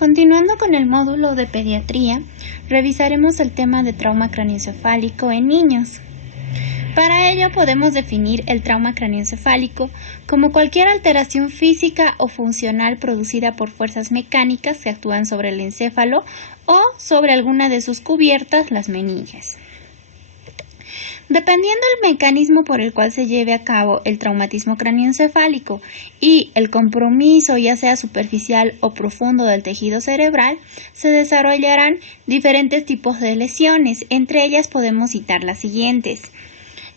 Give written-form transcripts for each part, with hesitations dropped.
Continuando con el módulo de pediatría, revisaremos el tema de trauma craneoencefálico en niños. Para ello podemos definir el trauma craneoencefálico como cualquier alteración física o funcional producida por fuerzas mecánicas que actúan sobre el encéfalo o sobre alguna de sus cubiertas, las meninges. Dependiendo del mecanismo por el cual se lleve a cabo el traumatismo craneoencefálico y el compromiso, ya sea superficial o profundo del tejido cerebral, se desarrollarán diferentes tipos de lesiones. Entre ellas podemos citar las siguientes.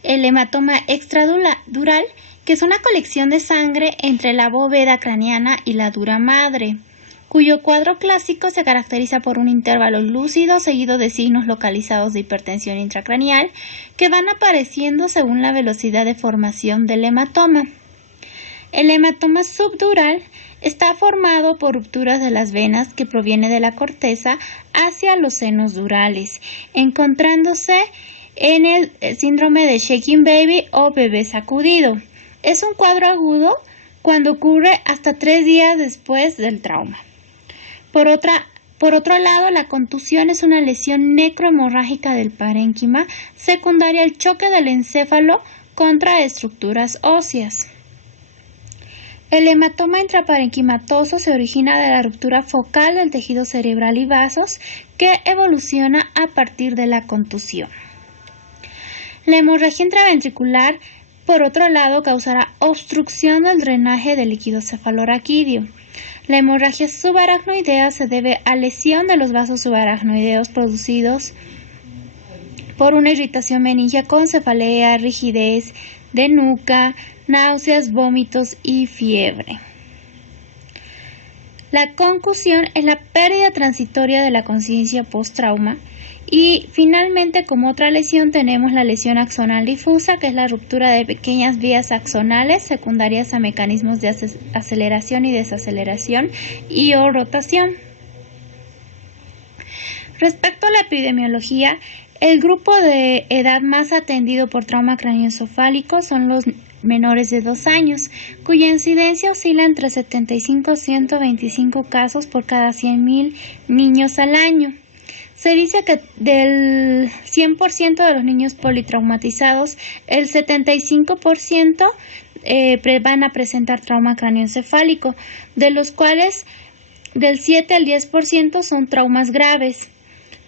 El hematoma extradural, que es una colección de sangre entre la bóveda craneana y la dura madre, cuyo cuadro clásico se caracteriza por un intervalo lúcido seguido de signos localizados de hipertensión intracraneal que van apareciendo según la velocidad de formación del hematoma. El hematoma subdural está formado por rupturas de las venas que proviene de la corteza hacia los senos durales, encontrándose en el síndrome de shaking baby o bebé sacudido. Es un cuadro agudo cuando ocurre hasta 3 días después del trauma. Por otro lado, la contusión es una lesión necrohemorrágica del parénquima secundaria al choque del encéfalo contra estructuras óseas. El hematoma intraparenquimatoso se origina de la ruptura focal del tejido cerebral y vasos que evoluciona a partir de la contusión. La hemorragia intraventricular, por otro lado, causará obstrucción del drenaje del líquido cefalorraquídeo. La hemorragia subaracnoidea se debe a lesión de los vasos subaracnoideos producidos por una irritación meningia con cefalea, rigidez de nuca, náuseas, vómitos y fiebre. La concusión es la pérdida transitoria de la conciencia post-trauma. Y finalmente, como otra lesión, tenemos la lesión axonal difusa, que es la ruptura de pequeñas vías axonales secundarias a mecanismos de aceleración y desaceleración y o rotación. Respecto a la epidemiología, el grupo de edad más atendido por trauma craneoencefálico son los menores de 2 años, cuya incidencia oscila entre 75 y 125 casos por cada 100.000 niños al año. Se dice que del 100% de los niños politraumatizados, el 75% van a presentar trauma craneoencefálico, de los cuales del 7 al 10% son traumas graves,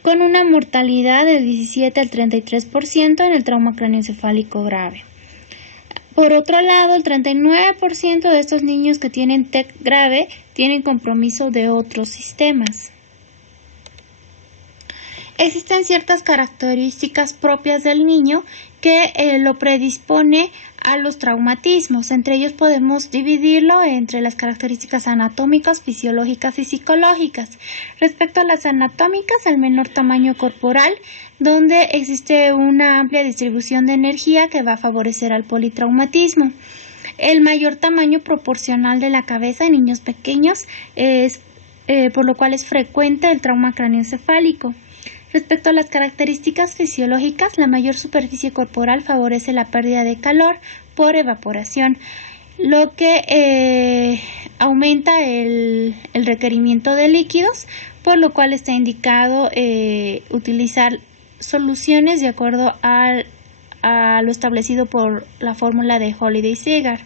con una mortalidad del 17 al 33% en el trauma craneoencefálico grave. Por otro lado, el 39% de estos niños que tienen TEC grave tienen compromiso de otros sistemas. Existen ciertas características propias del niño que lo predispone a los traumatismos. Entre ellos podemos dividirlo entre las características anatómicas, fisiológicas y psicológicas. Respecto a las anatómicas, el menor tamaño corporal, donde existe una amplia distribución de energía que va a favorecer al politraumatismo. El mayor tamaño proporcional de la cabeza en niños pequeños es por lo cual es frecuente el trauma craneoencefálico. Respecto a las características fisiológicas, la mayor superficie corporal favorece la pérdida de calor por evaporación, lo que aumenta el requerimiento de líquidos, por lo cual está indicado utilizar soluciones de acuerdo a lo establecido por la fórmula de Holiday-Segar.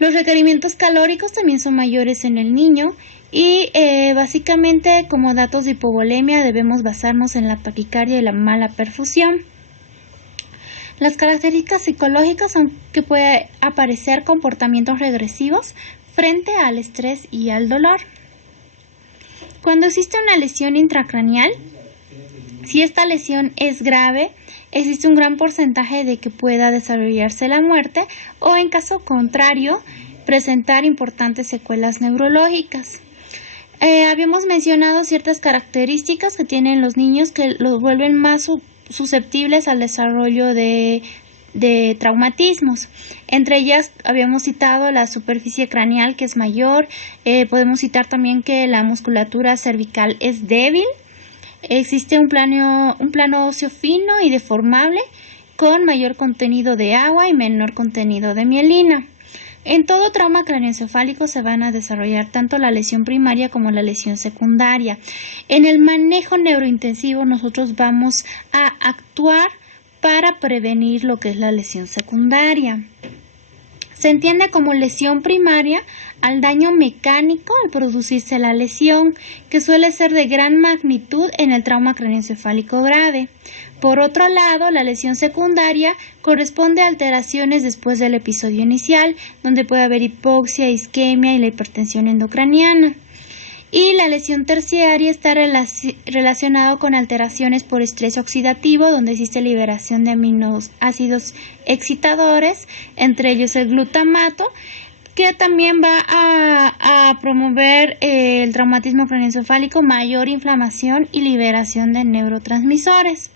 Los requerimientos calóricos también son mayores en el niño y básicamente como datos de hipovolemia debemos basarnos en la taquicardia y la mala perfusión. Las características psicológicas son que puede aparecer comportamientos regresivos frente al estrés y al dolor. Cuando existe una lesión intracraneal, si esta lesión es grave, existe un gran porcentaje de que pueda desarrollarse la muerte o, en caso contrario, presentar importantes secuelas neurológicas. Habíamos mencionado ciertas características que tienen los niños que los vuelven más susceptibles al desarrollo de traumatismos. Entre ellas habíamos citado la superficie craneal, que es mayor. Podemos citar también que la musculatura cervical es débil. Existe un plano óseo fino y deformable con mayor contenido de agua y menor contenido de mielina. En todo trauma craneoencefálico se van a desarrollar tanto la lesión primaria como la lesión secundaria. En el manejo neurointensivo nosotros vamos a actuar para prevenir lo que es la lesión secundaria. Se entiende como lesión primaria al daño mecánico al producirse la lesión, que suele ser de gran magnitud en el trauma craneoencefálico grave. Por otro lado, la lesión secundaria corresponde a alteraciones después del episodio inicial, donde puede haber hipoxia, isquemia y la hipertensión endocraniana. Y la lesión terciaria está relacionado con alteraciones por estrés oxidativo, donde existe liberación de aminoácidos excitadores, entre ellos el glutamato, que también va a promover el traumatismo craneoencefálico, mayor inflamación y liberación de neurotransmisores.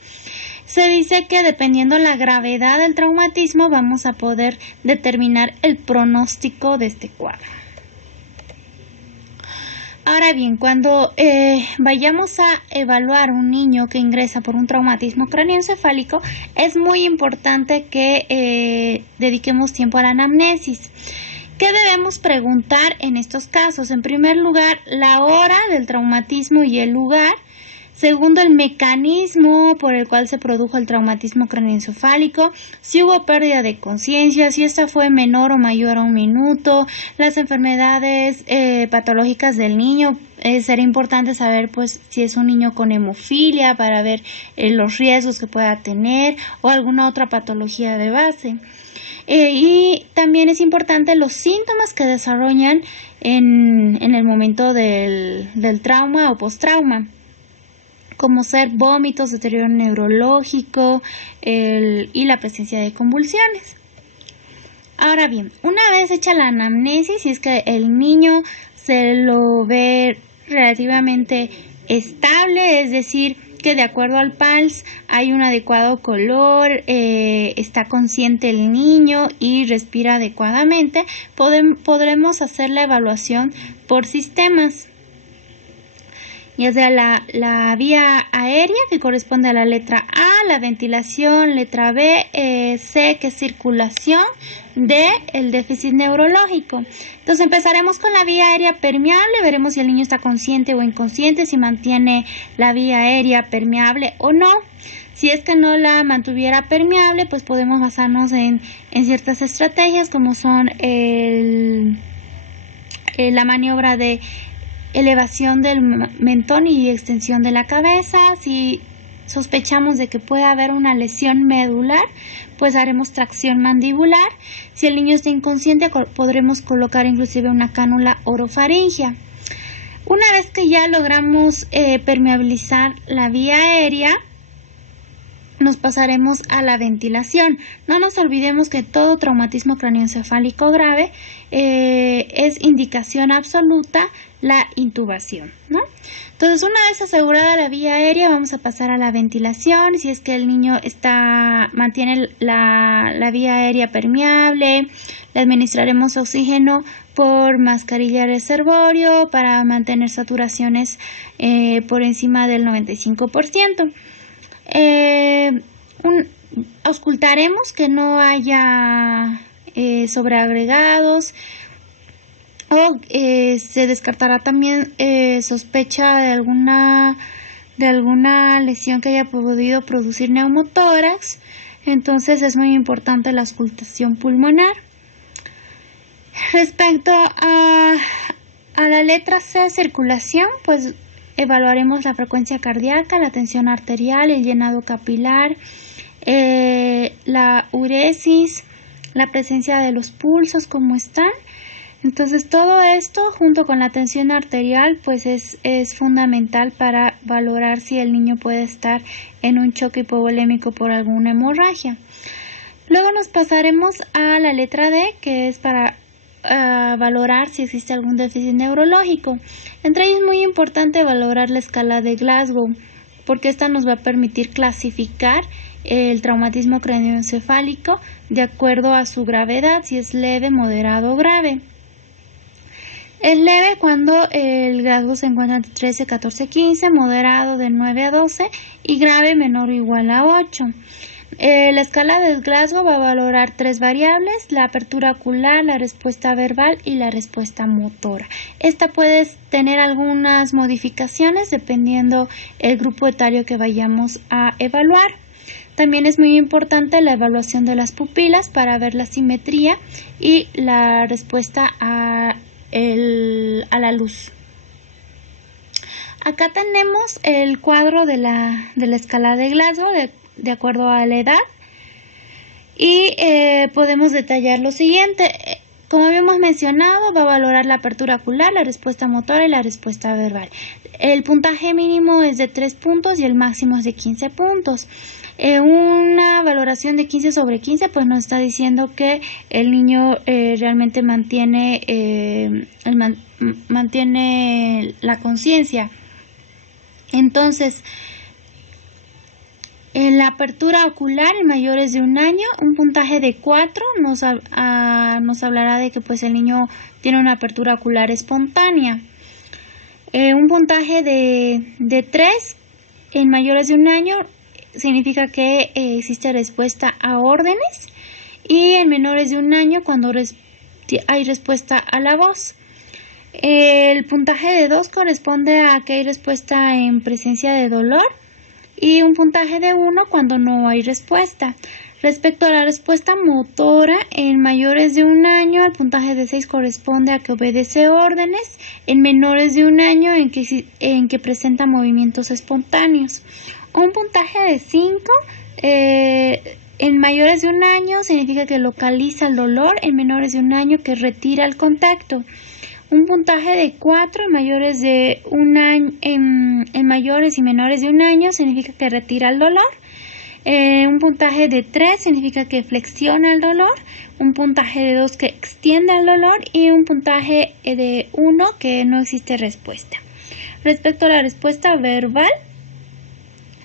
Se dice que dependiendo la gravedad del traumatismo vamos a poder determinar el pronóstico de este cuadro. Ahora bien, cuando vayamos a evaluar un niño que ingresa por un traumatismo craneoencefálico, es muy importante que dediquemos tiempo a la anamnesis. ¿Qué debemos preguntar en estos casos? En primer lugar, la hora del traumatismo y el lugar. Segundo, el mecanismo por el cual se produjo el traumatismo craneoencefálico, si hubo pérdida de conciencia, si esta fue menor o mayor a 1 minuto, las enfermedades patológicas del niño. Será importante saber pues si es un niño con hemofilia para ver los riesgos que pueda tener o alguna otra patología de base. Y también es importante los síntomas que desarrollan en el momento del trauma o postrauma, como ser vómitos, deterioro neurológico y la presencia de convulsiones. Ahora bien, una vez hecha la anamnesis, si es que el niño se lo ve relativamente estable, es decir, que de acuerdo al PALS hay un adecuado color, está consciente el niño y respira adecuadamente, podremos hacer la evaluación por sistemas. Ya sea la vía aérea, que corresponde a la letra A, la ventilación, letra B, C, que es circulación, D, el déficit neurológico. Entonces empezaremos con la vía aérea permeable, veremos si el niño está consciente o inconsciente, si mantiene la vía aérea permeable o no. Si es que no la mantuviera permeable, pues podemos basarnos en ciertas estrategias, como son la maniobra de elevación del mentón y extensión de la cabeza. Si sospechamos de que puede haber una lesión medular, pues haremos tracción mandibular. Si el niño está inconsciente, podremos colocar inclusive una cánula orofaringea. Una vez que ya logramos permeabilizar la vía aérea, nos pasaremos a la ventilación. No nos olvidemos que todo traumatismo craneoencefálico grave es indicación absoluta la intubación, ¿no? Entonces, una vez asegurada la vía aérea, vamos a pasar a la ventilación. Si es que el niño mantiene la vía aérea permeable, le administraremos oxígeno por mascarilla reservorio para mantener saturaciones por encima del 95%. Auscultaremos que no haya sobreagregados, o se descartará también sospecha de alguna lesión que haya podido producir neumotórax. Entonces es muy importante la auscultación pulmonar. Respecto a la letra C, circulación, pues evaluaremos la frecuencia cardíaca, la tensión arterial, el llenado capilar, la uresis, la presencia de los pulsos, cómo están. Entonces todo esto junto con la tensión arterial pues es fundamental para valorar si el niño puede estar en un choque hipovolémico por alguna hemorragia. Luego nos pasaremos a la letra D, que es para valorar si existe algún déficit neurológico. Entre ellos es muy importante valorar la escala de Glasgow, porque esta nos va a permitir clasificar el traumatismo craneoencefálico de acuerdo a su gravedad, si es leve, moderado o grave. Es leve cuando el Glasgow se encuentra entre 13, 14, 15, moderado de 9 a 12 y grave menor o igual a 8. La escala de Glasgow va a valorar 3 variables: la apertura ocular, la respuesta verbal y la respuesta motora. Esta puede tener algunas modificaciones dependiendo el grupo etario que vayamos a evaluar. También es muy importante la evaluación de las pupilas para ver la simetría y la respuesta a la luz. Acá tenemos el cuadro de la escala de Glasgow de acuerdo a la edad y podemos detallar lo siguiente. Como habíamos mencionado, va a valorar la apertura ocular, la respuesta motora y la respuesta verbal. El puntaje mínimo es de 3 puntos y el máximo es de 15 puntos. Una valoración de 15 sobre 15 pues nos está diciendo que el niño realmente mantiene la conciencia. Entonces, en la apertura ocular en mayores de 1 año, un puntaje de 4 nos hablará de que pues el niño tiene una apertura ocular espontánea. Un puntaje de 3 en mayores de 1 año significa que existe respuesta a órdenes, y en menores de 1 año cuando hay respuesta a la voz. El puntaje de 2 corresponde a que hay respuesta en presencia de dolor, y un puntaje de 1 cuando no hay respuesta. Respecto a la respuesta motora, en mayores de 1 año, el puntaje de 6 corresponde a que obedece órdenes, en menores de 1 año en que presenta movimientos espontáneos. Un puntaje de 5 en mayores de 1 año significa que localiza el dolor, en menores de 1 año que retira el contacto. Un puntaje de 4 en mayores de 1 año, en mayores y menores de 1 año significa que retira el dolor. Un puntaje de 3 significa que flexiona el dolor. Un puntaje de 2 que extiende el dolor, y un puntaje de 1 que no existe respuesta. Respecto a la respuesta verbal,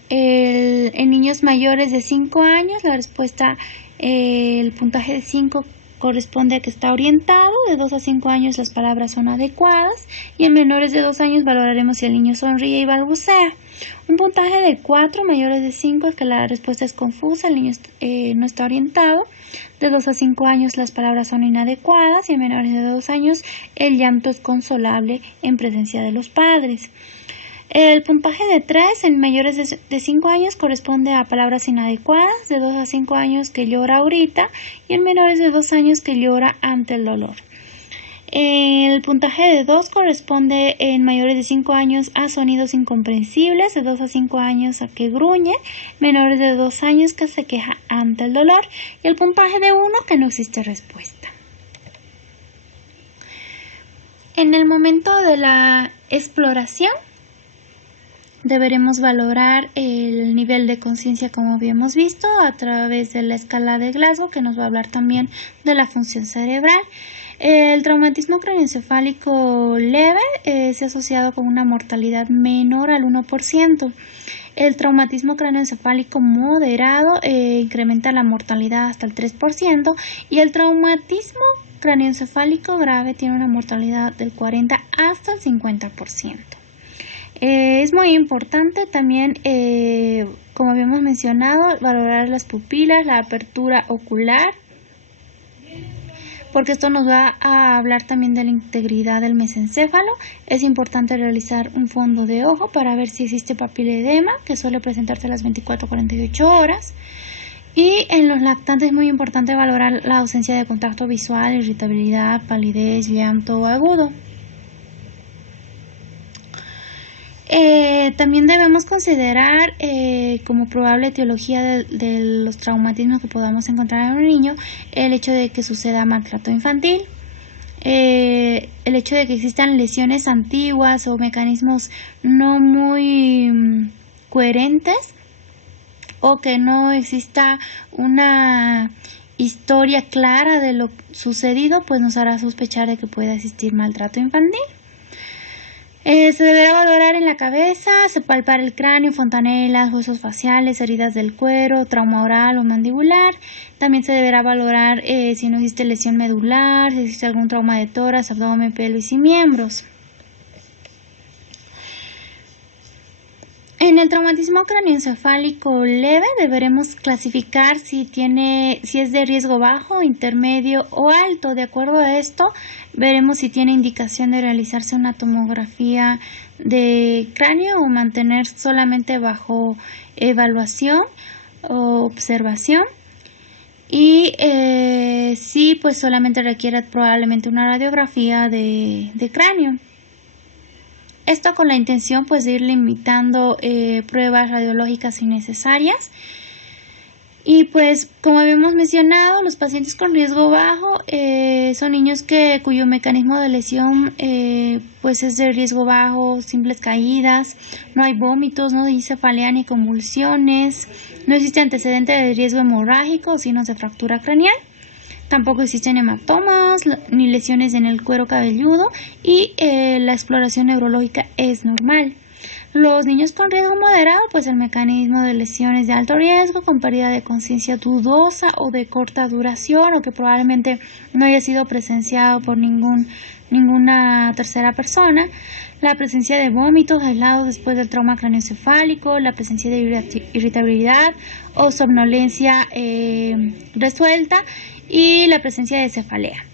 en niños mayores de 5 años, la respuesta, el puntaje de 5 corresponde a que está orientado. De 2 a 5 años las palabras son adecuadas, y en menores de 2 años valoraremos si el niño sonríe y balbucea. Un puntaje de 4 mayores de 5 es que la respuesta es confusa, el niño no está orientado. De 2 a 5 años las palabras son inadecuadas, y en menores de 2 años el llanto es consolable en presencia de los padres. El puntaje de 3 en mayores de 5 años corresponde a palabras inadecuadas. De 2 a 5 años que llora ahorita, y en menores de 2 años que llora ante el dolor. El puntaje de 2 corresponde en mayores de 5 años a sonidos incomprensibles. De 2 a 5 años a que gruñe, menores de 2 años que se queja ante el dolor, y el puntaje de 1 que no existe respuesta. En el momento de la exploración deberemos valorar el nivel de conciencia, como habíamos visto, a través de la escala de Glasgow, que nos va a hablar también de la función cerebral. El traumatismo craneoencefálico leve se ha asociado con una mortalidad menor al 1%. El traumatismo craneoencefálico moderado incrementa la mortalidad hasta el 3%, y el traumatismo craneoencefálico grave tiene una mortalidad del 40 hasta el 50%. Es muy importante también, como habíamos mencionado, valorar las pupilas, la apertura ocular, porque esto nos va a hablar también de la integridad del mesencéfalo. Es importante realizar un fondo de ojo para ver si existe papiledema, que suele presentarse a las 24 a 48 horas. Y en los lactantes es muy importante valorar la ausencia de contacto visual, irritabilidad, palidez, llanto agudo. También debemos considerar como probable etiología de los traumatismos que podamos encontrar en un niño el hecho de que suceda maltrato infantil, el hecho de que existan lesiones antiguas o mecanismos no muy coherentes, o que no exista una historia clara de lo sucedido, pues nos hará sospechar de que pueda existir maltrato infantil. Se deberá valorar en la cabeza, se palpar el cráneo, fontanelas, huesos faciales, heridas del cuero, trauma oral o mandibular. También se deberá valorar si no existe lesión medular, si existe algún trauma de tórax, abdomen, pelvis y miembros. En el traumatismo craneoencefálico leve deberemos clasificar si es de riesgo bajo, intermedio o alto. De acuerdo a esto, veremos si tiene indicación de realizarse una tomografía de cráneo o mantener solamente bajo evaluación o observación. Y sí, pues solamente requiere probablemente una radiografía de cráneo. Esto con la intención pues de ir limitando pruebas radiológicas innecesarias. Y pues como habíamos mencionado, los pacientes con riesgo bajo son niños cuyo mecanismo de lesión pues es de riesgo bajo, simples caídas, no hay vómitos, no hay cefalea ni convulsiones, no existe antecedente de riesgo hemorrágico o signos de fractura craneal. Tampoco existen hematomas ni lesiones en el cuero cabelludo y la exploración neurológica es normal. Los niños con riesgo moderado, pues el mecanismo de lesiones de alto riesgo con pérdida de conciencia dudosa o de corta duración o que probablemente no haya sido presenciado por ninguna tercera persona, la presencia de vómitos aislados después del trauma craneoencefálico, la presencia de irritabilidad o somnolencia resuelta y la presencia de cefalea.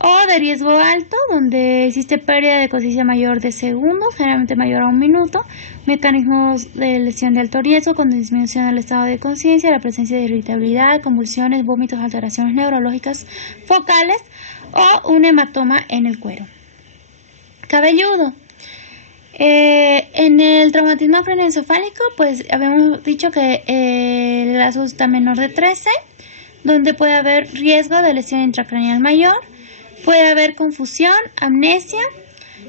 O de riesgo alto, donde existe pérdida de conciencia mayor de segundos, generalmente mayor a 1 minuto, mecanismos de lesión de alto riesgo con disminución del estado de conciencia, la presencia de irritabilidad, convulsiones, vómitos, alteraciones neurológicas focales o un hematoma en el cuero cabelludo. En el traumatismo craneoencefálico, pues habíamos dicho que el grado está menor de 13, donde puede haber riesgo de lesión intracraneal mayor, puede haber confusión, amnesia,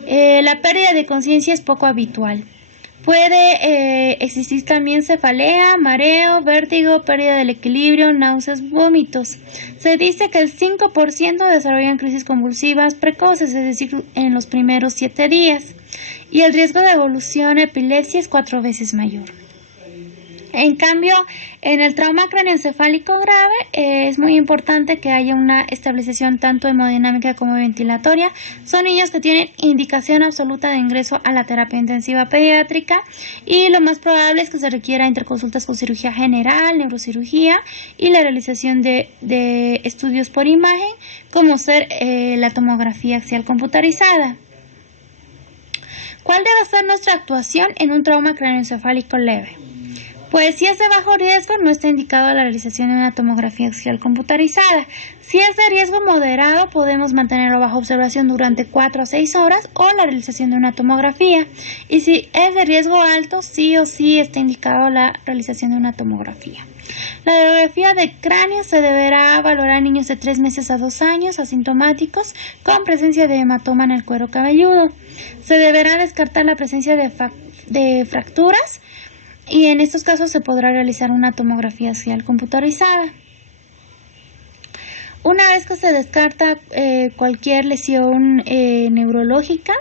la pérdida de conciencia es poco habitual. Puede existir también cefalea, mareo, vértigo, pérdida del equilibrio, náuseas, vómitos. Se dice que el 5% desarrollan crisis convulsivas precoces, es decir, en los primeros 7 días. Y el riesgo de evolución a epilepsia es 4 veces mayor. En cambio, en el trauma craneoencefálico grave es muy importante que haya una estabilización tanto hemodinámica como ventilatoria. Son niños que tienen indicación absoluta de ingreso a la terapia intensiva pediátrica y lo más probable es que se requiera interconsultas con cirugía general, neurocirugía y la realización de estudios por imagen como ser la tomografía axial computarizada. ¿Cuál debe ser nuestra actuación en un trauma craneoencefálico leve? Pues si es de bajo riesgo, no está indicado la realización de una tomografía axial computarizada. Si es de riesgo moderado, podemos mantenerlo bajo observación durante 4 a 6 horas o la realización de una tomografía. Y si es de riesgo alto, sí o sí está indicado la realización de una tomografía. La radiografía de cráneo se deberá valorar en niños de 3 meses a 2 años, asintomáticos, con presencia de hematoma en el cuero cabelludo. Se deberá descartar la presencia de fracturas, y en estos casos se podrá realizar una tomografía axial computarizada. Una vez que se descarta cualquier lesión neurológica,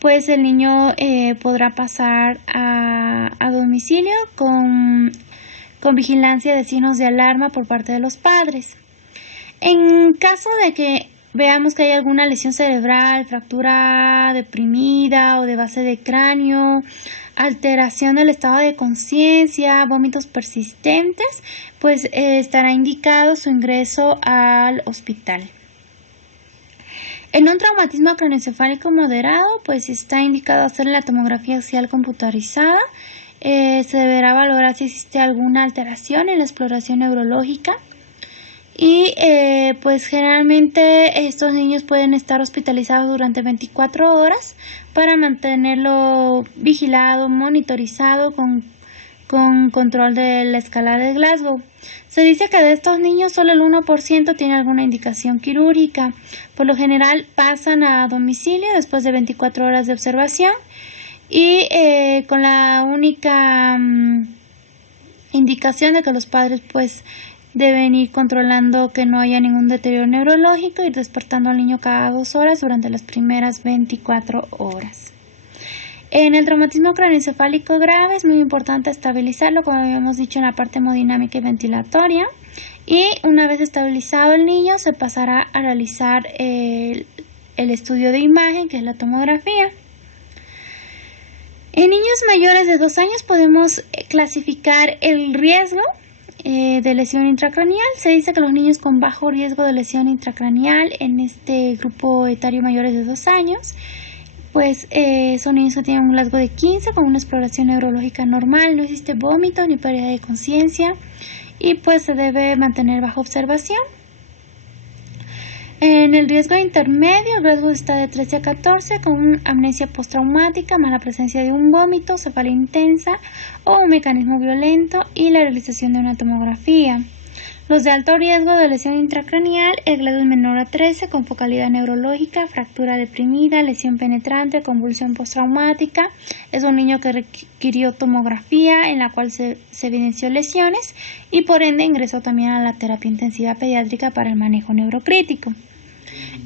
pues el niño podrá pasar a domicilio con vigilancia de signos de alarma por parte de los padres. En caso de que veamos que hay alguna lesión cerebral, fractura deprimida o de base de cráneo, alteración del estado de conciencia, vómitos persistentes, pues estará indicado su ingreso al hospital. En un traumatismo craneoencefálico moderado, pues está indicado hacer la tomografía axial computarizada. Se deberá valorar si existe alguna alteración en la exploración neurológica. Y pues generalmente estos niños pueden estar hospitalizados durante 24 horas para mantenerlo vigilado, monitorizado con control de la escala de Glasgow. Se dice que de estos niños solo el 1% tiene alguna indicación quirúrgica. Por lo general pasan a domicilio después de 24 horas de observación y con la única indicación de que los padres pues deben ir controlando que no haya ningún deterioro neurológico y despertando al niño cada 2 horas durante las primeras 24 horas. En el traumatismo craneoencefálico grave es muy importante estabilizarlo, como habíamos dicho, en la parte hemodinámica y ventilatoria. Y una vez estabilizado el niño, se pasará a realizar el estudio de imagen, que es la tomografía. En niños mayores de 2 años podemos clasificar el riesgo de lesión intracraneal. Se dice que los niños con bajo riesgo de lesión intracraneal en este grupo etario mayores de 2 años, pues son niños que tienen un Glasgow de 15 con una exploración neurológica normal, no existe vómito ni pérdida de conciencia y pues se debe mantener bajo observación. En el riesgo intermedio, el riesgo está de 13 a 14 con amnesia postraumática, más la presencia de un vómito, cefalea intensa o un mecanismo violento y la realización de una tomografía. Los de alto riesgo de lesión intracraneal, el Glasgow menor a 13 con focalidad neurológica, fractura deprimida, lesión penetrante, convulsión postraumática. Es un niño que requirió tomografía en la cual se evidenció lesiones y por ende ingresó también a la terapia intensiva pediátrica para el manejo neurocrítico.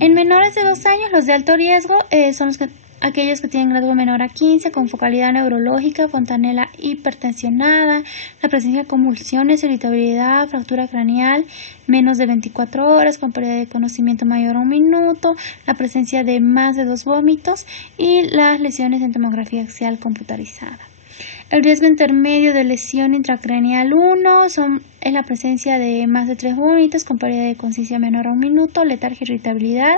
En menores de 2 años, los de alto riesgo son aquellos que tienen Glasgow menor a 15 con focalidad neurológica, fontanela hipertensionada, la presencia de convulsiones, irritabilidad, fractura craneal menos de 24 horas con pérdida de conocimiento mayor a 1 minuto, la presencia de más de 2 vómitos y las lesiones en tomografía axial computarizada. El riesgo intermedio de lesión intracraneal 1 es la presencia de más de 3 vómitos con pérdida de conciencia menor a 1 minuto, letargia, irritabilidad,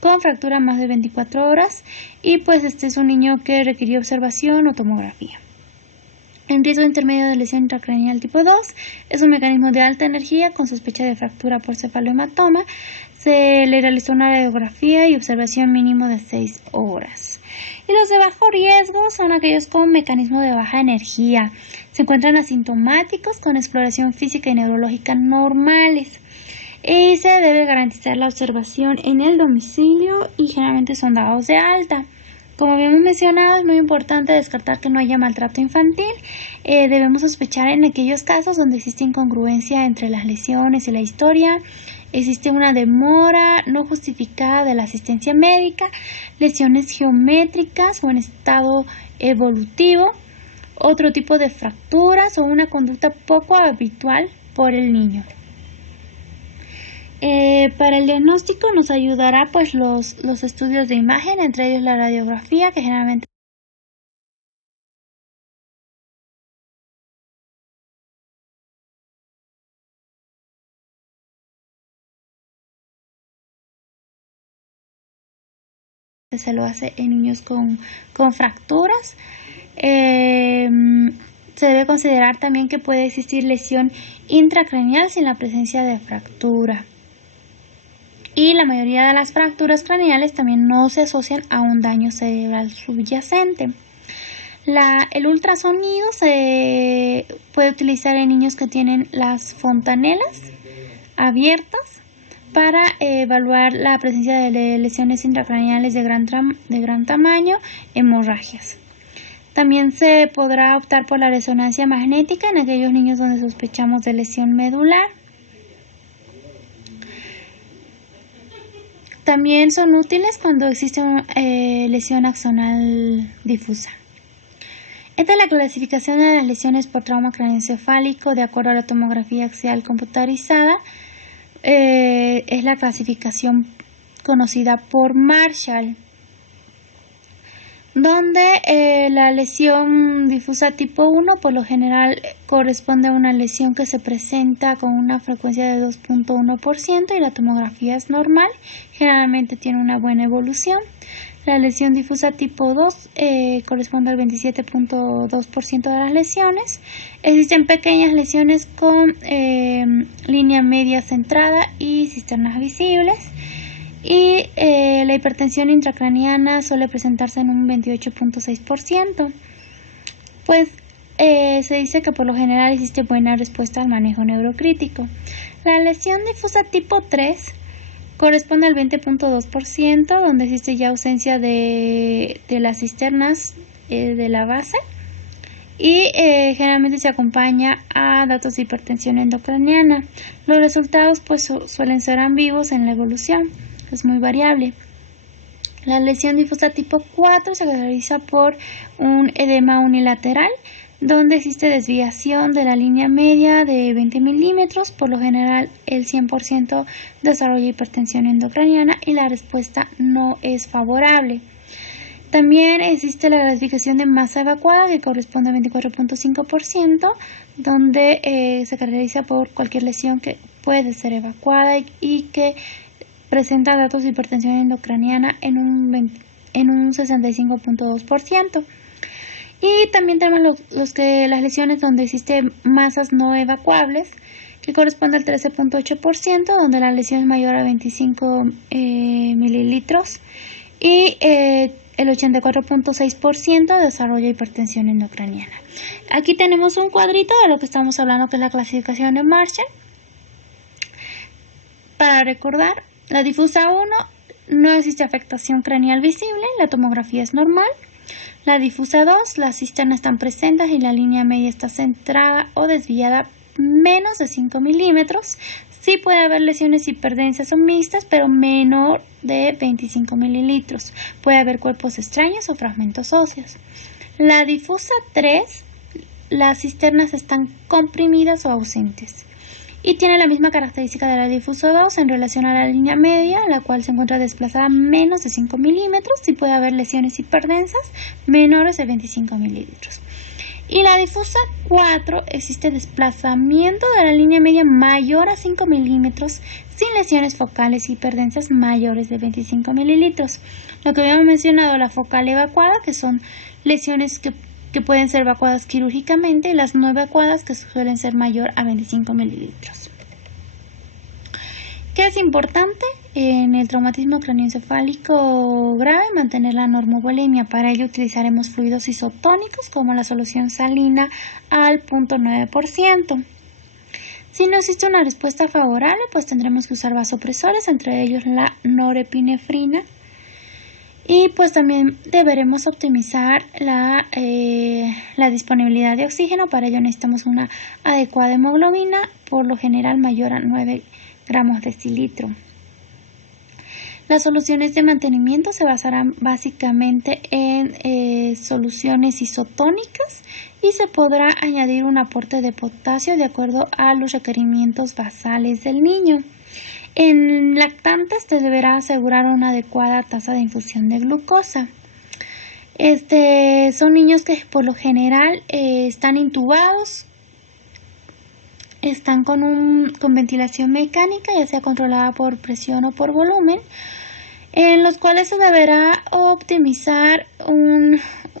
con fractura más de 24 horas y pues este es un niño que requirió observación o tomografía. En riesgo intermedio de lesión intracraneal tipo 2 es un mecanismo de alta energía con sospecha de fractura por cefalohematoma. Se le realizó una radiografía y observación mínimo de 6 horas. Y los de bajo riesgo son aquellos con mecanismo de baja energía. Se encuentran asintomáticos con exploración física y neurológica normales. Y se debe garantizar la observación en el domicilio y generalmente son dados de alta. Como habíamos mencionado, es muy importante descartar que no haya maltrato infantil. Debemos sospechar en aquellos casos donde existe incongruencia entre las lesiones y la historia, existe una demora no justificada de la asistencia médica, lesiones geométricas o en estado evolutivo, otro tipo de fracturas o una conducta poco habitual por el niño. Para el diagnóstico nos ayudará pues los estudios de imagen, entre ellos la radiografía, que generalmente se lo hace en niños con fracturas. Se debe considerar también que puede existir lesión intracraneal sin la presencia de fractura. Y la mayoría de las fracturas craneales también no se asocian a un daño cerebral subyacente. El ultrasonido se puede utilizar en niños que tienen las fontanelas abiertas para evaluar la presencia de lesiones intracraneales de gran tamaño, hemorragias. También se podrá optar por la resonancia magnética en aquellos niños donde sospechamos de lesión medular. También son útiles cuando existe una lesión axonal difusa. Esta es la clasificación de las lesiones por trauma craneoencefálico de acuerdo a la tomografía axial computarizada. Es la clasificación conocida por Marshall, donde la lesión difusa tipo 1 por lo general corresponde a una lesión que se presenta con una frecuencia de 2.1% y la tomografía es normal, generalmente tiene una buena evolución. La lesión difusa tipo 2 corresponde al 27.2% de las lesiones. Existen pequeñas lesiones con línea media centrada y cisternas visibles. Y la hipertensión intracraniana suele presentarse en un 28.6%. Pues se dice que por lo general existe buena respuesta al manejo neurocrítico. La lesión difusa tipo 3 corresponde al 20.2%, donde existe ya ausencia de las cisternas de la base y generalmente se acompaña a datos de hipertensión endocraniana. Los resultados pues suelen ser ambiguos en la evolución, es muy variable. La lesión difusa tipo 4 se caracteriza por un edema unilateral, donde existe desviación de la línea media de 20 milímetros. Por lo general el 100% desarrolla hipertensión endocraniana y la respuesta no es favorable. También existe la clasificación de masa evacuada, que corresponde a 24.5%, donde se caracteriza por cualquier lesión que puede ser evacuada y que presenta datos de hipertensión endocraniana en un 65.2%. Y también tenemos las lesiones donde existen masas no evacuables, que corresponde al 13.8%, donde la lesión es mayor a 25 mililitros, y el 84.6% desarrolla hipertensión endocraniana. Aquí tenemos un cuadrito de lo que estamos hablando, que es la clasificación de Marshall. Para recordar, la difusa 1, no existe afectación craneal visible, la tomografía es normal. La difusa 2, las cisternas están presentes y la línea media está centrada o desviada menos de 5 milímetros. Sí puede haber lesiones hiperdensas o mixtas, pero menor de 25 mililitros. Puede haber cuerpos extraños o fragmentos óseos. La difusa 3, las cisternas están comprimidas o ausentes. Y tiene la misma característica de la difusa 2 en relación a la línea media, la cual se encuentra desplazada menos de 5 milímetros. Sí puede haber lesiones hiperdensas menores de 25 mililitros. Y la difusa 4, existe desplazamiento de la línea media mayor a 5 milímetros sin lesiones focales hiperdensas mayores de 25 mililitros. Lo que habíamos mencionado, la focal evacuada, que son lesiones que pueden ser evacuadas quirúrgicamente, y las no evacuadas, que suelen ser mayor a 25 mililitros. ¿Qué es importante en el traumatismo craneoencefálico grave? Mantener la normovolemia. Para ello utilizaremos fluidos isotónicos como la solución salina al 0.9%. Si no existe una respuesta favorable, pues tendremos que usar vasopresores, entre ellos la norepinefrina. Y pues también deberemos optimizar la disponibilidad de oxígeno. Para ello necesitamos una adecuada hemoglobina, por lo general mayor a 9 gramos decilitro. Las soluciones de mantenimiento se basarán básicamente en soluciones isotónicas, y se podrá añadir un aporte de potasio de acuerdo a los requerimientos basales del niño. En lactantes se deberá asegurar una adecuada tasa de infusión de glucosa. Son niños que por lo general están intubados, están con ventilación mecánica, ya sea controlada por presión o por volumen, en los cuales se deberá optimizar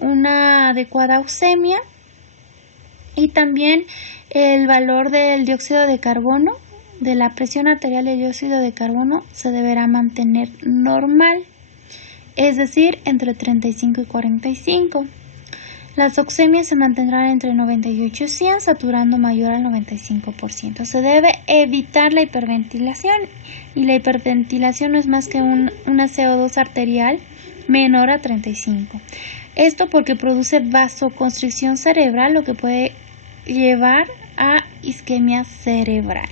una adecuada oxemia, y también el valor del dióxido de carbono, de la presión arterial de dióxido de carbono, se deberá mantener normal, es decir, entre 35 y 45. Las oxemias se mantendrán entre 98 y 100, saturando mayor al 95%. Se debe evitar la hiperventilación, y la hiperventilación no es más que una CO2 arterial menor a 35. Esto porque produce vasoconstricción cerebral, lo que puede llevar a isquemia cerebral.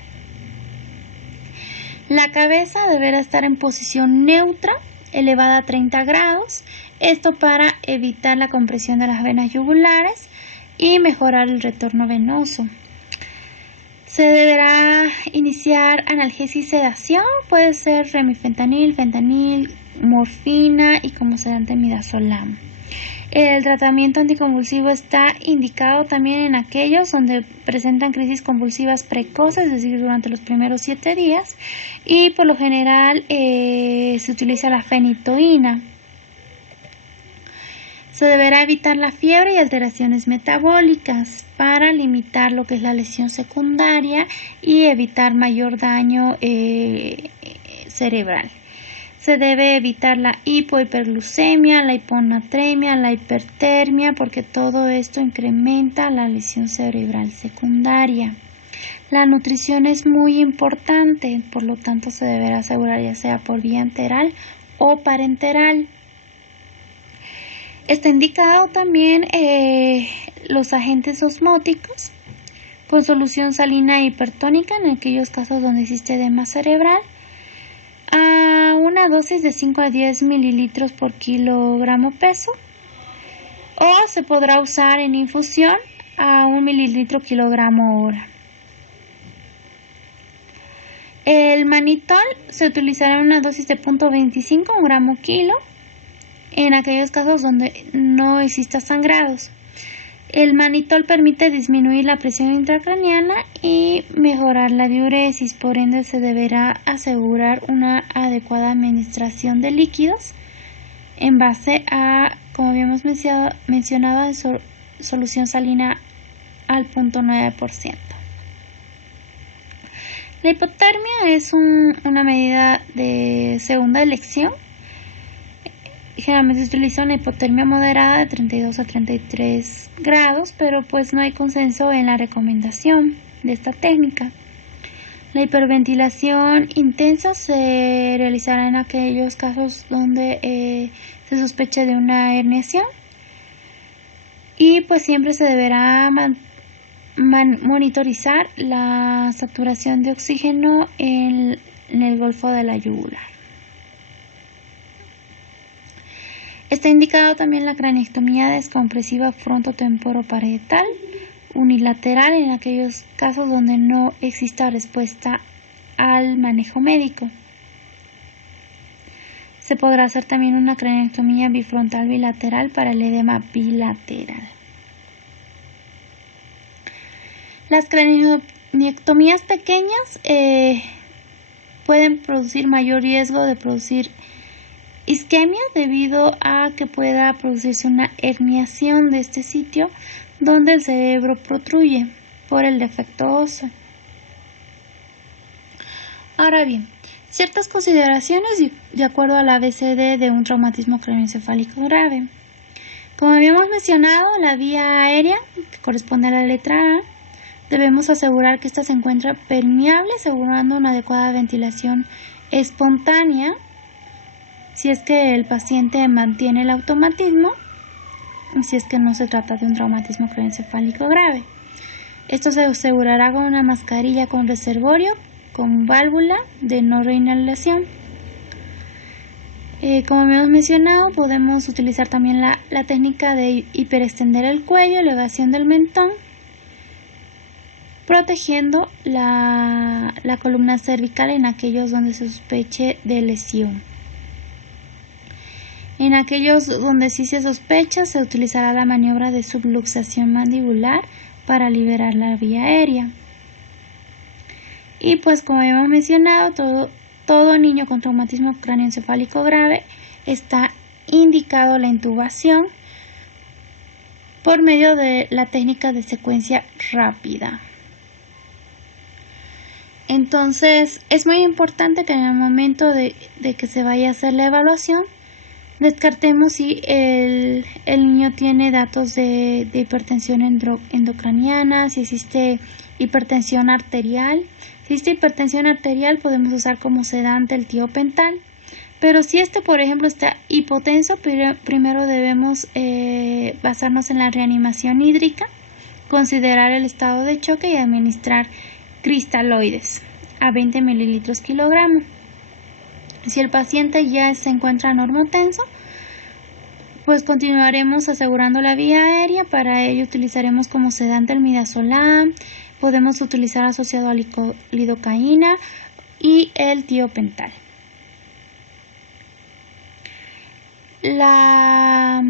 La cabeza deberá estar en posición neutra, elevada a 30 grados, esto para evitar la compresión de las venas yugulares y mejorar el retorno venoso. Se deberá iniciar analgesia y sedación, puede ser remifentanil, fentanil, morfina y como sedante midazolam. El tratamiento anticonvulsivo está indicado también en aquellos donde presentan crisis convulsivas precoces, es decir, durante los primeros 7 días, y por lo general se utiliza la fenitoína. Se deberá evitar la fiebre y alteraciones metabólicas para limitar lo que es la lesión secundaria y evitar mayor daño cerebral. Se debe evitar la hipohiperglucemia, la hiponatremia, la hipertermia, porque todo esto incrementa la lesión cerebral secundaria. La nutrición es muy importante, por lo tanto se deberá asegurar ya sea por vía enteral o parenteral. Está indicado también los agentes osmóticos con solución salina hipertónica en aquellos casos donde existe edema cerebral, a una dosis de 5 a 10 mililitros por kilogramo peso, o se podrá usar en infusión a 1 mililitro kilogramo hora. El manitol se utilizará en una dosis de 0.25 gramo kilo, en aquellos casos donde no exista sangrados. El mannitol permite disminuir la presión intracraneana y mejorar la diuresis, por ende se deberá asegurar una adecuada administración de líquidos en base a, como habíamos mencionado, solución salina al 0.9%. La hipotermia es una medida de segunda elección. Generalmente se utiliza una hipotermia moderada de 32 a 33 grados, pero pues no hay consenso en la recomendación de esta técnica. La hiperventilación intensa se realizará en aquellos casos donde se sospeche de una herniación y pues siempre se deberá monitorizar la saturación de oxígeno en el golfo de la yugular. Está indicado también la craniectomía descompresiva frontotemporoparietal unilateral en aquellos casos donde no exista respuesta al manejo médico. Se podrá hacer también una craniectomía bifrontal bilateral para el edema bilateral. Las craniectomías pequeñas pueden producir mayor riesgo de producir isquemia debido a que pueda producirse una herniación de este sitio donde el cerebro protruye por el defecto óseo. Ahora bien, ciertas consideraciones de acuerdo a la ABCD de un traumatismo craneoencefálico grave. Como habíamos mencionado, la vía aérea, que corresponde a la letra A, debemos asegurar que ésta se encuentra permeable, asegurando una adecuada ventilación espontánea, si es que el paciente mantiene el automatismo, si es que no se trata de un traumatismo craneoencefálico grave. Esto se asegurará con una mascarilla con reservorio, con válvula de no reinhalación. Como hemos mencionado, podemos utilizar también la técnica de hiperextender el cuello, elevación del mentón, protegiendo la columna cervical en aquellos donde se sospeche de lesión. En aquellos donde sí se sospecha, se utilizará la maniobra de subluxación mandibular para liberar la vía aérea. Y pues como hemos mencionado, todo niño con traumatismo craneoencefálico grave está indicado la intubación por medio de la técnica de secuencia rápida. Entonces, es muy importante que en el momento de que se vaya a hacer la evaluación, descartemos si el niño tiene datos de hipertensión endocraniana, si existe hipertensión arterial. Si existe hipertensión arterial, podemos usar como sedante el tiopental. Pero si por ejemplo, está hipotenso, primero debemos basarnos en la reanimación hídrica, considerar el estado de choque y administrar cristaloides a 20 mililitros kilogramo. Si el paciente ya se encuentra normotenso, pues continuaremos asegurando la vía aérea. Para ello utilizaremos como sedante el midazolam, podemos utilizar asociado a lidocaína y el tiopental. La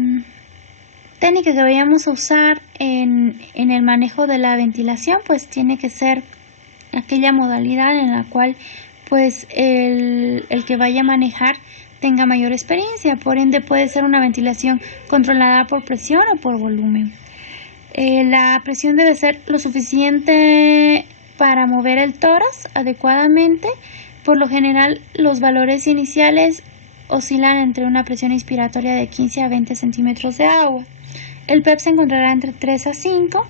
técnica que vayamos a usar en el manejo de la ventilación, pues tiene que ser aquella modalidad en la cual pues el que vaya a manejar tenga mayor experiencia. Por ende puede ser una ventilación controlada por presión o por volumen. La presión debe ser lo suficiente para mover el tórax adecuadamente. Por lo general los valores iniciales oscilan entre una presión inspiratoria de 15 a 20 centímetros de agua. El PEP se encontrará entre 3 a 5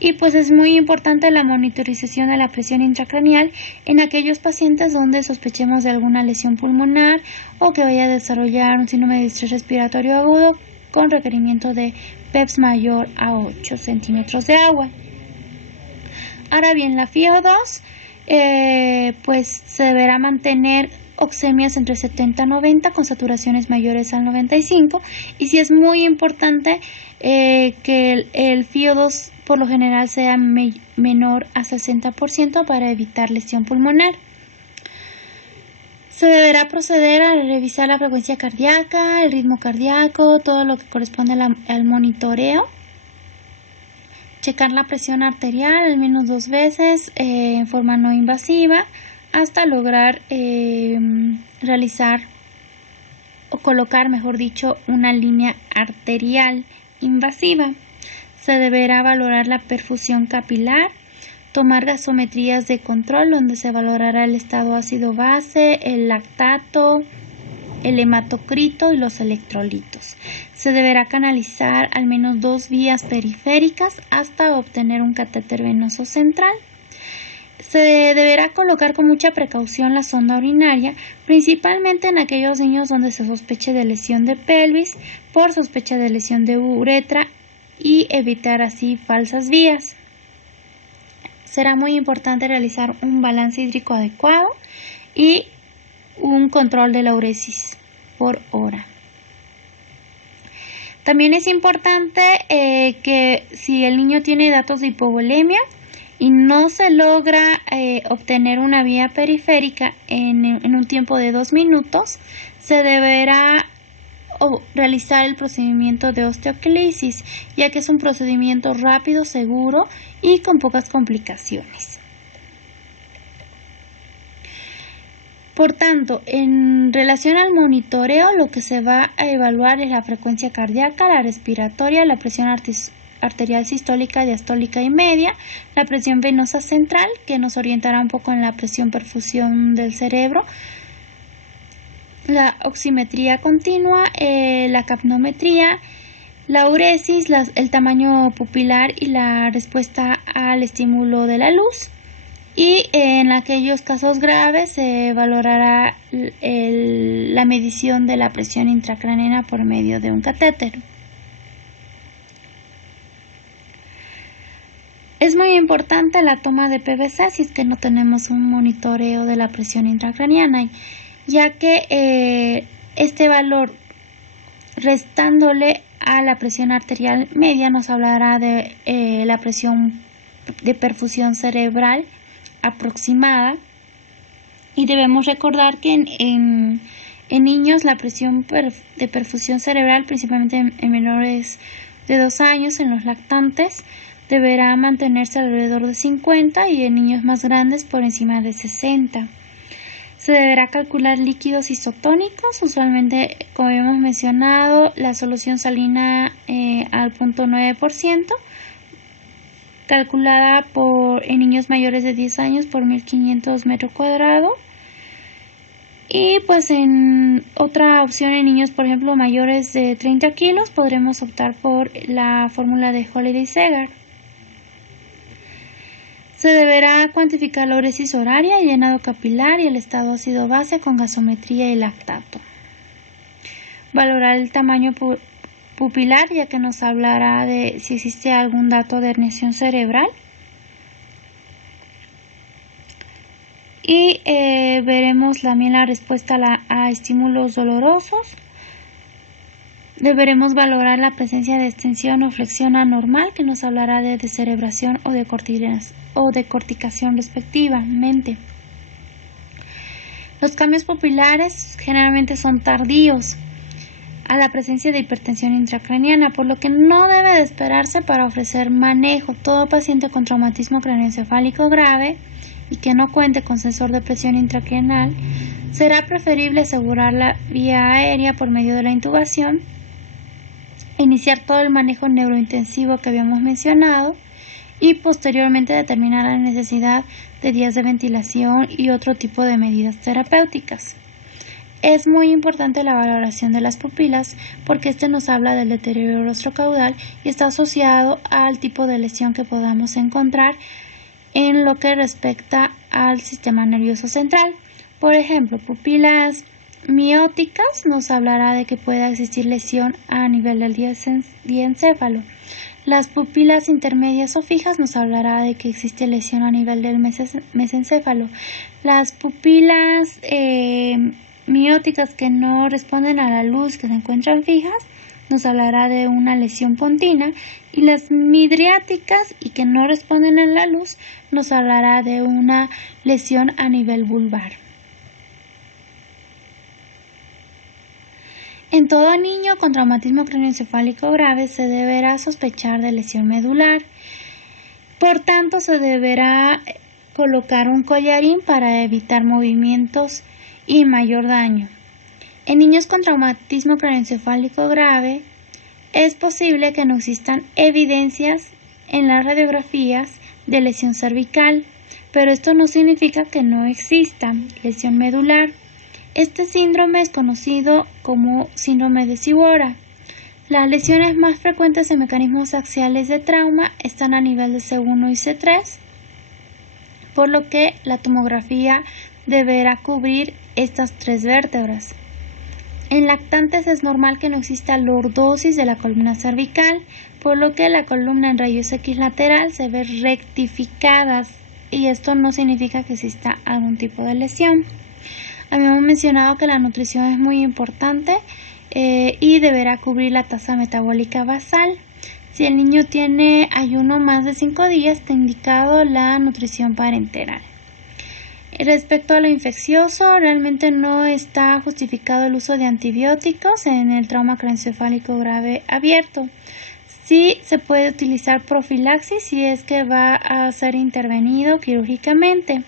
y pues es muy importante la monitorización de la presión intracraneal en aquellos pacientes donde sospechemos de alguna lesión pulmonar o que vaya a desarrollar un síndrome de distrés respiratorio agudo con requerimiento de PEPs mayor a 8 centímetros de agua. Ahora bien, la FiO2 pues se deberá mantener oxemias entre 70 a 90 con saturaciones mayores al 95 y sí es muy importante que el FiO2 por lo general sea menor a 60% para evitar lesión pulmonar. Se deberá proceder a revisar la frecuencia cardíaca, el ritmo cardíaco, todo lo que corresponde al monitoreo. Checar la presión arterial al menos 2 veces en forma no invasiva hasta lograr realizar o colocar, mejor dicho, una línea arterial invasiva. Se deberá valorar la perfusión capilar, tomar gasometrías de control donde se valorará el estado ácido-base, el lactato, el hematocrito y los electrolitos. Se deberá canalizar al menos 2 vías periféricas hasta obtener un catéter venoso central. Se deberá colocar con mucha precaución la sonda urinaria, principalmente en aquellos niños donde se sospeche de lesión de pelvis por sospecha de lesión de uretra y evitar así falsas vías. Será muy importante realizar un balance hídrico adecuado y un control de la uresis por hora. También es importante que si el niño tiene datos de hipovolemia y no se logra obtener una vía periférica en un tiempo de 2 minutos, se deberá realizar el procedimiento de osteoclisis, ya que es un procedimiento rápido, seguro y con pocas complicaciones. Por tanto, en relación al monitoreo, lo que se va a evaluar es la frecuencia cardíaca, la respiratoria, la presión arterial sistólica, diastólica y media, la presión venosa central, que nos orientará un poco en la presión perfusión del cerebro, la oximetría continua, la capnometría, la uresis, el tamaño pupilar y la respuesta al estímulo de la luz. Y en aquellos casos graves se valorará la medición de la presión intracraneana por medio de un catéter. Es muy importante la toma de PVC si es que no tenemos un monitoreo de la presión intracraneana, ya que este valor restándole a la presión arterial media nos hablará de la presión de perfusión cerebral aproximada, y debemos recordar que en niños la presión de perfusión cerebral, principalmente en menores de 2 años, en los lactantes, deberá mantenerse alrededor de 50 y en niños más grandes por encima de 60. Se deberá calcular líquidos isotónicos, usualmente, como hemos mencionado, la solución salina al 0.9%, calculada en niños mayores de 10 años por 1500 metros cuadrados. Y pues en otra opción en niños, por ejemplo, mayores de 30 kilos, podremos optar por la fórmula de Holiday-Segar. Se deberá cuantificar la uresis horaria, el llenado capilar y el estado ácido-base con gasometría y lactato. Valorar el tamaño pupilar, ya que nos hablará de si existe algún dato de herniación cerebral. Y veremos también la respuesta a estímulos dolorosos. Deberemos valorar la presencia de extensión o flexión anormal, que nos hablará de descerebración o de corticación respectivamente. Los cambios pupilares generalmente son tardíos a la presencia de hipertensión intracraniana, por lo que no debe de esperarse para ofrecer manejo. Todo paciente con traumatismo craneoencefálico grave y que no cuente con sensor de presión intracraneal, será preferible asegurar la vía aérea por medio de la intubación, iniciar todo el manejo neurointensivo que habíamos mencionado y posteriormente determinar la necesidad de días de ventilación y otro tipo de medidas terapéuticas. Es muy importante la valoración de las pupilas porque este nos habla del deterioro rostrocaudal y está asociado al tipo de lesión que podamos encontrar en lo que respecta al sistema nervioso central. Por ejemplo, pupilas mióticas nos hablará de que pueda existir lesión a nivel del diencéfalo. Las pupilas intermedias o fijas nos hablará de que existe lesión a nivel del mesencéfalo. Las pupilas mióticas que no responden a la luz, que se encuentran fijas, nos hablará de una lesión pontina, y las midriáticas y que no responden a la luz nos hablará de una lesión a nivel vulvar. En todo niño con traumatismo craneoencefálico grave se deberá sospechar de lesión medular. Por tanto, se deberá colocar un collarín para evitar movimientos y mayor daño. En niños con traumatismo craneoencefálico grave, es posible que no existan evidencias en las radiografías de lesión cervical, pero esto no significa que no exista lesión medular. Este síndrome es conocido como síndrome de Sibora. Las lesiones más frecuentes en mecanismos axiales de trauma están a nivel de C1 y C3, por lo que la tomografía deberá cubrir estas 3 vértebras. En lactantes es normal que no exista lordosis de la columna cervical, por lo que la columna en rayos X lateral se ve rectificada, y esto no significa que exista algún tipo de lesión. Habíamos mencionado que la nutrición es muy importante y deberá cubrir la tasa metabólica basal. Si el niño tiene ayuno más de 5 días, está indicado la nutrición parenteral. Respecto a lo infeccioso, realmente no está justificado el uso de antibióticos en el trauma craneoencefálico grave abierto. Sí se puede utilizar profilaxis si es que va a ser intervenido quirúrgicamente.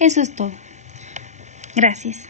Eso es todo. Gracias.